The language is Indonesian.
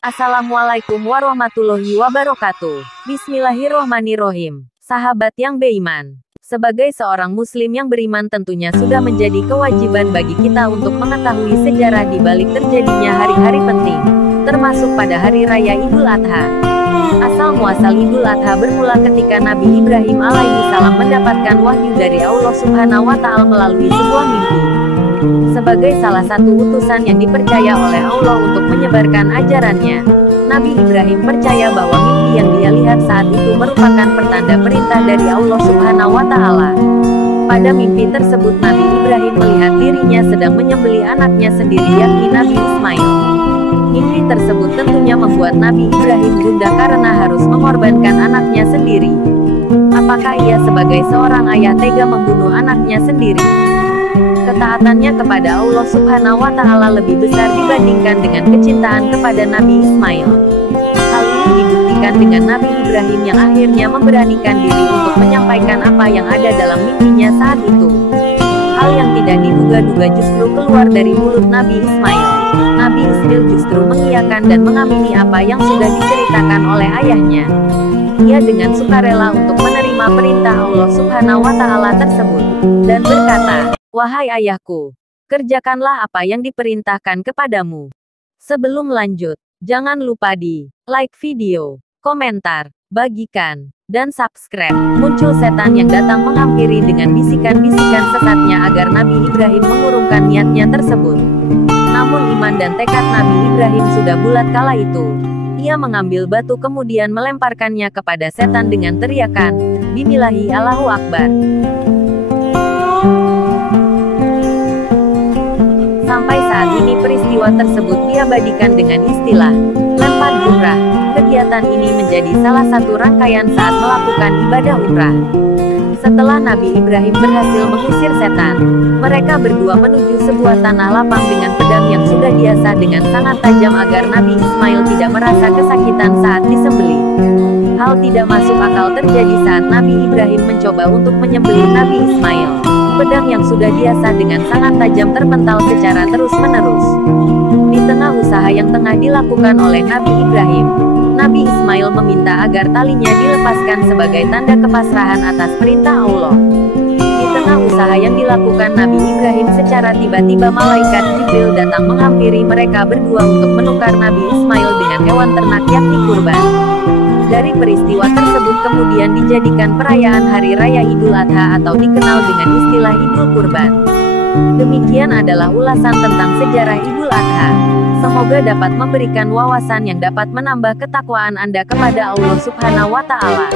Assalamualaikum warahmatullahi wabarakatuh. Bismillahirrohmanirrohim. Sahabat yang beriman. Sebagai seorang muslim yang beriman tentunya sudah menjadi kewajiban bagi kita untuk mengetahui sejarah di balik terjadinya hari-hari penting, termasuk pada hari raya Idul Adha. Asal muasal Idul Adha bermula ketika Nabi Ibrahim alaihi salam mendapatkan wahyu dari Allah Subhanahu wa Ta'ala melalui sebuah mimpi. Sebagai salah satu utusan yang dipercaya oleh Allah untuk menyebarkan ajarannya, Nabi Ibrahim percaya bahwa mimpi yang dia lihat saat itu merupakan pertanda perintah dari Allah Subhanahu wa Ta'ala. Pada mimpi tersebut Nabi Ibrahim melihat dirinya sedang menyembelih anaknya sendiri, yakni Nabi Ismail. Mimpi tersebut tentunya membuat Nabi Ibrahim gundah karena harus mengorbankan anaknya sendiri. Apakah ia sebagai seorang ayah tega membunuh anaknya sendiri? Ketaatannya kepada Allah Subhanahu wa Ta'ala lebih besar dibandingkan dengan kecintaan kepada Nabi Ismail. Hal ini dibuktikan dengan Nabi Ibrahim yang akhirnya memberanikan diri untuk menyampaikan apa yang ada dalam mimpinya saat itu. Hal yang tidak diduga-duga justru keluar dari mulut Nabi Ismail. Nabi Ismail justru mengiyakan dan mengamini apa yang sudah diceritakan oleh ayahnya. Ia dengan sukarela untuk menerima perintah Allah Subhanahu wa Ta'ala tersebut, dan berkata, "Wahai ayahku, kerjakanlah apa yang diperintahkan kepadamu." Sebelum lanjut, jangan lupa di like video, komentar, bagikan, dan subscribe. Muncul setan yang datang menghampiri dengan bisikan-bisikan sesatnya agar Nabi Ibrahim mengurungkan niatnya tersebut. Namun iman dan tekad Nabi Ibrahim sudah bulat kala itu. Ia mengambil batu kemudian melemparkannya kepada setan dengan teriakan, "Bismillahi Allahu Akbar." Sampai saat ini peristiwa tersebut diabadikan dengan istilah lempar jumrah. Kegiatan ini menjadi salah satu rangkaian saat melakukan ibadah umrah. Setelah Nabi Ibrahim berhasil mengusir setan, mereka berdua menuju sebuah tanah lapang dengan pedang yang sudah diasah dengan sangat tajam agar Nabi Ismail tidak merasa kesakitan saat disembelih. Hal tidak masuk akal terjadi saat Nabi Ibrahim mencoba untuk menyembelih Nabi Ismail. Pedang yang sudah diasah dengan sangat tajam terpental secara terus-menerus. Di tengah usaha yang tengah dilakukan oleh Nabi Ibrahim, Nabi Ismail meminta agar talinya dilepaskan sebagai tanda kepasrahan atas perintah Allah. Di tengah usaha yang dilakukan Nabi Ibrahim secara tiba-tiba malaikat Jibril datang menghampiri mereka berdua untuk menukar Nabi Ismail dengan hewan ternak yakni kurban. Dari peristiwa tersebut kemudian dijadikan perayaan Hari Raya Idul Adha atau dikenal dengan istilah Idul Kurban. Demikian adalah ulasan tentang sejarah Idul Adha. Semoga dapat memberikan wawasan yang dapat menambah ketakwaan Anda kepada Allah Subhanahu wa Ta'ala.